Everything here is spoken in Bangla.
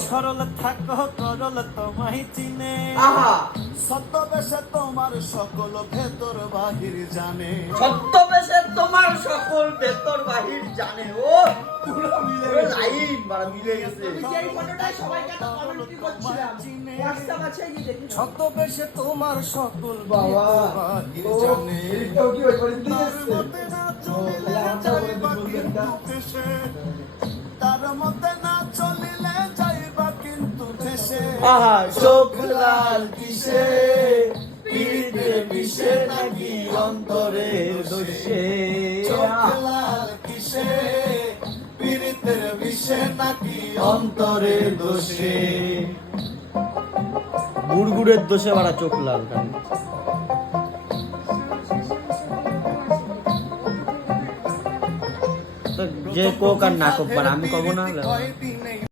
সরল থাকো করল তোমায় চিনে আহা ছদ্মবেশে তোমার সকল ভেতর বাহির জানে ছদ্মবেশে তোমার সকল ভেতর বাহির জানে ও পুরো মিলে গেছে লাইন বড় মিলে গেছে এই ফটোটাই সবাইকে একটা কমেন্ট করছিলাম WhatsApp আছে কি দেখি ছদ্মবেশে তোমার সকল বাবা বাহির ও জানে এটাও কি ওই করে দিয়ে তার মতে না চলিলে যাইবা কিন্তু দেশে আহা চোখ লাল কিসে পিড়িতে বিষে নাকি অন্তরের দোষে চোখ লাল কিসে পীড়িতের বিষে নাকি অন্তরের দোষে গুড়গুড়ের দোষে বাড়া চোখ লাল কেন যে কোক আর না কোক আমি কব না